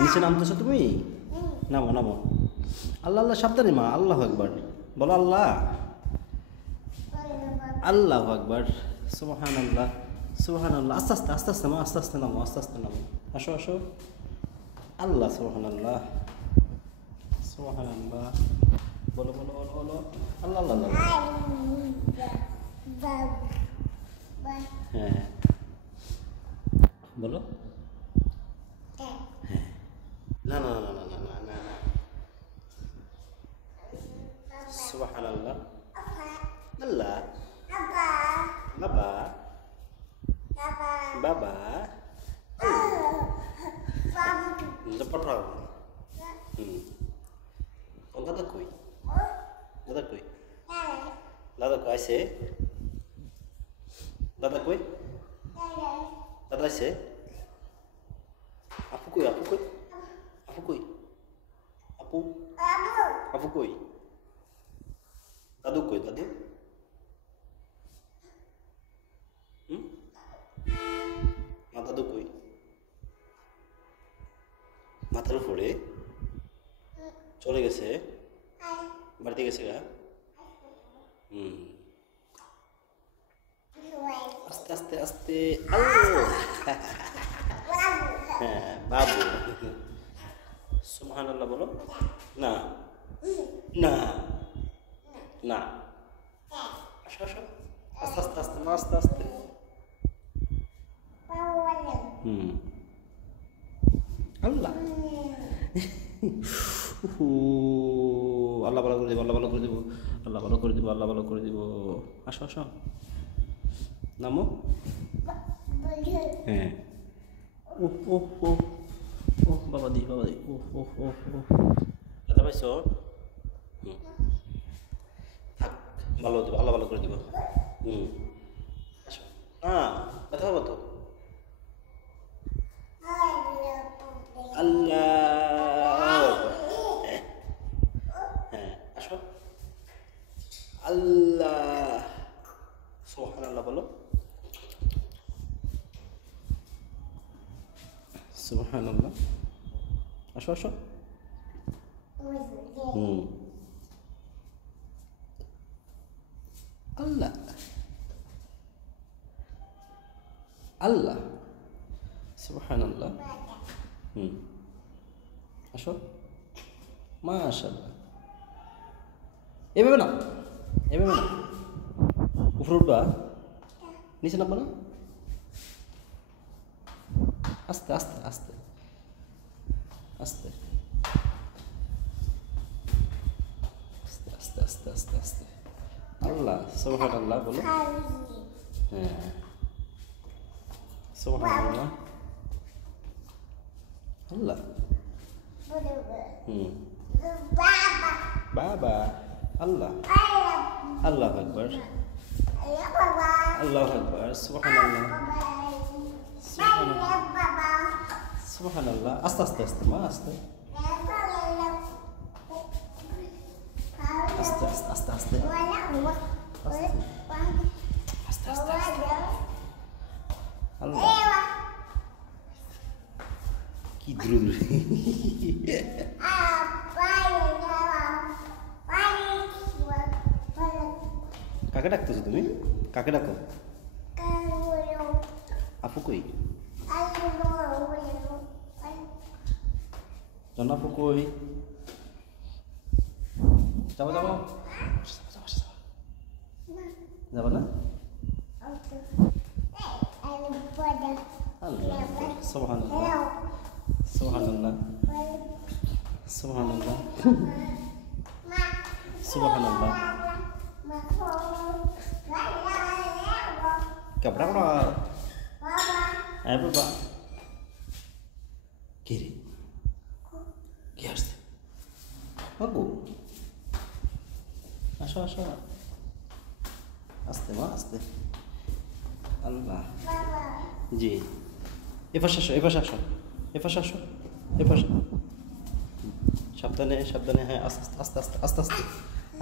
নিচে নামতেছো তুমি? নামো নামো। আল্লাহ আল্লাহ সাবধানে মা। আল্লাহ আকবার বলো। আল্লাহ আল্লাহ আকবার। সুবহান আল্লাহ সুবহান আল্লাহ। আস্তে আস্তে আস্তে আস্তে মা, আস্তে আস্তে নামো, আস্তে আস্তে নামো। আসো আসো। আল্লাহ সুবহান আল্লাহ সুবহান আল্লাহ। বলো বলো বলো বলো। আল্লাহ আল্লাহ আল্লাহ। হ্যাঁ বলো। হ্যাঁ না না না না না না না না। সুবহান আল্লাহ। আল্লাহ বাবা বাবা পঠাও। দাদা কই? দাদা কই? দাদা কই আছে? দাদা কই? দাদা আছে? আপু কই? আপু কই? আপু কই? আপু আপু কই? দাদু কই? দাদু মা দাদু কই? মাথার উপরে চলে গেছে, বাড়িতে গেছে গা। আস্তে আস্তে আস্তে। হ্যাঁ বাবু। সুবহানাল্লাহ বলো। না না না। আসো আসো। আস্তে আস্তে আস্তে মা, আস্তে আস্তে। আল্লাহ আল্লাহ ভালো করে দেবো, আল্লাহ ভালো করে দেবো, আল্লাহ ভালো করে দেবো, আল্লাহ ভালো করে দেবো। আসো আসো নামো। হ্যাঁ ও ও ও ও বাবা দি বাবা দি। ও ও ও ও দাদা পাইছো? থাক, ভালো দেবো, আল্লাহ ভালো করে দেবো। আসো। হ্যাঁ ব্যথা পাবো তো। আল্লাহ। হ্যাঁ আসো। আল্লাহ সুবহানাল্লাহ বলো। সুবহানাল্লাহ। আসো আসো। আল্লাহ আল্লাহ সুবহানাল্লাহ। আসো। মাশাআল্লাহ। এভাবে না, এভাবে না। উপরে উঠবা, নিচে নামবা না। আস্তে আস্তে আস্তে আস্তে আস্তে আস্তে আস্তে আস্তে। আল্লাহ সুবহানাল্লাহ বলো। হ্যাঁ সুবহানাল্লাহ। আল্লাহ বাবা। আল্লাহ আল্লাহ আকবার আল্লাহ আকবার। সুবহানাল্লাহ সুবহানাল্লাহ। আস্তে আস্তে আস্তে মা, আস্তে আস্তে আস্তে আস্তে আস্তে আস্তে আস্তে আস্তে। আল্লাহ কি দ্রুত। কাকে ডাকতেছো তুমি? কাকে ডাকো? আপু কই? জন্য আপু কই? যাবো যাবো যাবো না। আল্লাহ সুবহানাল্লাহ সুবহানাল্লাহ সুবহানাল্লাহ সুবহানাল্লাহ। Kabrak lo. Ayo bapak. Kiri. Kias. Aku. Asho asho. Aste ma aste. Allah. জি। এপাশে আসো, এপাশে আসো, এপাশে আসো, এপাশে। সাবধানে সাবধানে। হ্যাঁ আস্তে আস্তে আস্তে আস্তে আস্তে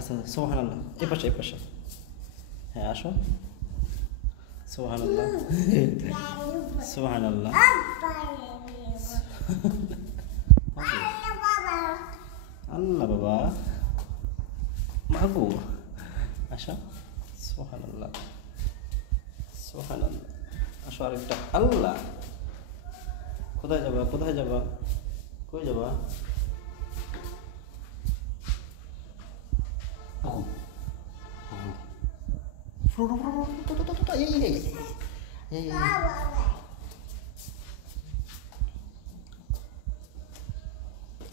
আস্তে। সুবহানাল্লাহ। এপাশে এপাশে। হ্যাঁ আসো। সুবহানাল্লাহ সুবহানাল্লাহ। আল্লাহ বাবা মাগো আসো সুবহানাল্লাহ সুবহানাল্লাহ আসো আরেকটা আল্লাহ কোথায় যাবা কই যাবা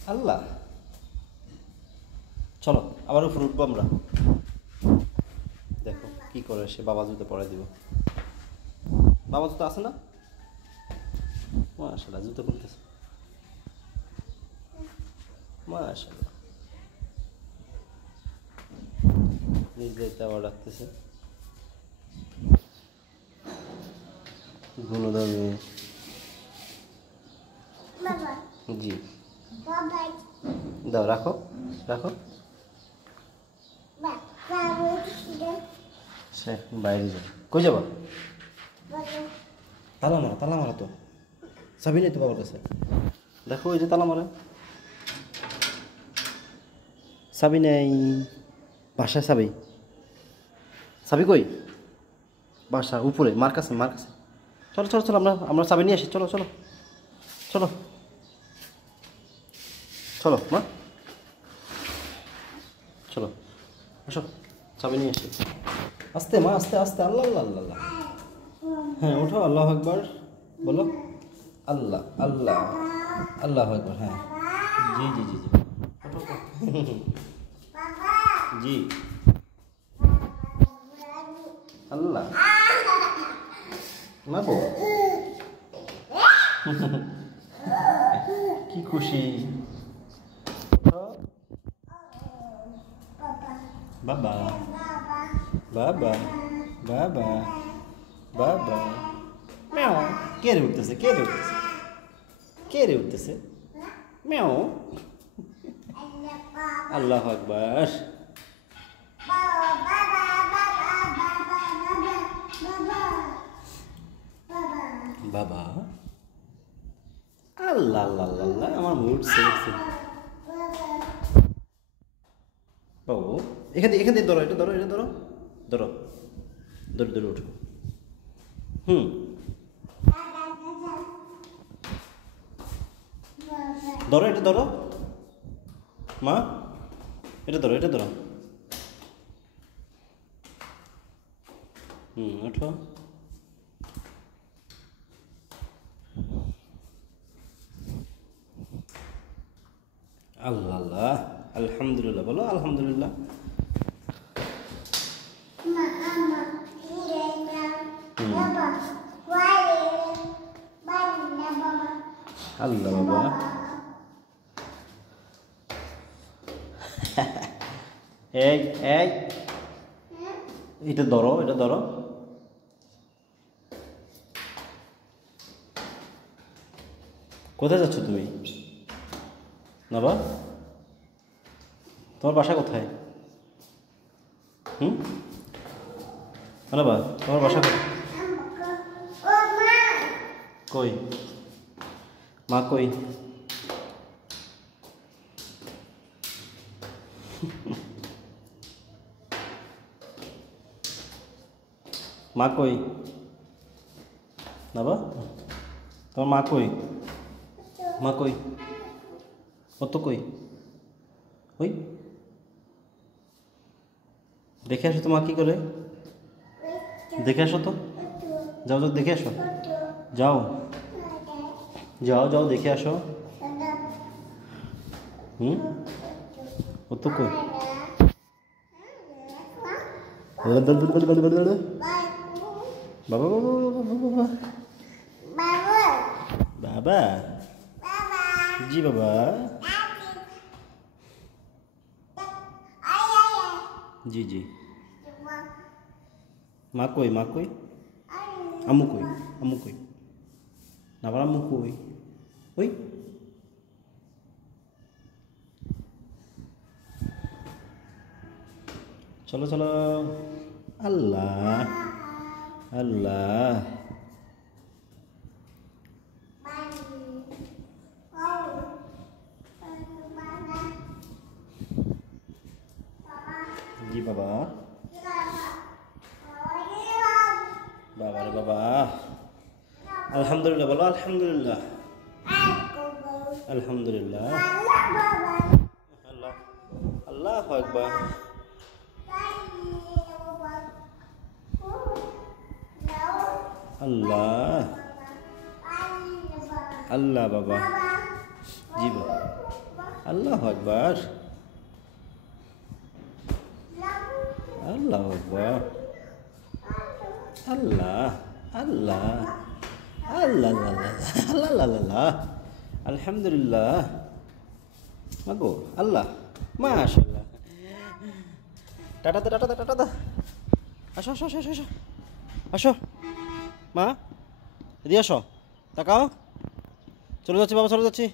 আল্লাহ চলো আবার উপরে উঠবো আমরা দেখো কি করে সে বাবা জুতো পরে দিব বাবা জুতো আছে না মাশাআল্লাহ জুতো করতেছে মাশাআল্লাহ নিজেতে আবার রাখতেছে গুণদামে জি দাও রাখো সে বাইরে যাবে কই যাবা তালা মারা তো চাবি নেই তো বাবার কাছে দেখো ওই যে তালা মারা চাবি নেই বাসায় চাবি কই বাসা উপরে মার কাছে চলো আমরা চাবি নিয়ে আসি চলো মা চলো আসো চাবি নিয়ে আসি আস্তে মা আস্তে আল্লাহ হ্যাঁ ওঠো আল্লাহু আকবার বলো আল্লাহ আল্লাহু আকবার হ্যাঁ জি ওঠো জি আল্লাহ মাগো কি খুশি বাবা ম্যাও কে রে উঠতেছে ম্যাও আল্লাহু আকবার বাবা আল্লাহ আমার মুড সেটছে বাবু এখান থেকে ধরো উঠো ধরো মা এটা ধরো ওঠো আল্লাহ আলহামদুলিল্লাহ বলো আলহামদুলিল্লাহ আল্লাহ বাবা এই এটা ধরো কোথায় যাচ্ছ তুমি বাবা তোমার বাসা কোথায় বাবা তোমার বাসা কোথায় কই মা কই মা কই বাবা তোমার মা কই কত কই ওই দেখে আসো তো মা কি করে দেখে আসো তো যাও দেখে আসো যাও দেখে আসো কত কই বাবা বাবা জি বাবা জি মা কই আম্মু কই আবার আম্মু কই ওই চলো আল্লাহ জি বাবা, বাবা রে বাবা, আলহামদুলিল্লাহ বলো, আলহামদুলিল্লাহ, আলহামদুলিল্লাহ, আল্লাহ, আল্লাহু আকবার, আল্লাহ, আল্লাহ বাবা, জি বাবা, আল্লাহু আকবার, আল্লাহু আকবার, আল্লাহ, আল্লাহ, আল্লাহ, আল্লাহ, আল্লাহ, আল্লাহ, আলহামদুলিল্লাহ, মাগো আল্লাহ, মাশাআল্লাহ, টাটা দা, টাটা দা, টাটা দা, আসো আসো আসো আসো আসো, মা এদিকে আসো, তাকাও, চলে যাচ্ছি বাবা, চলে যাচ্ছি,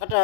টাটা।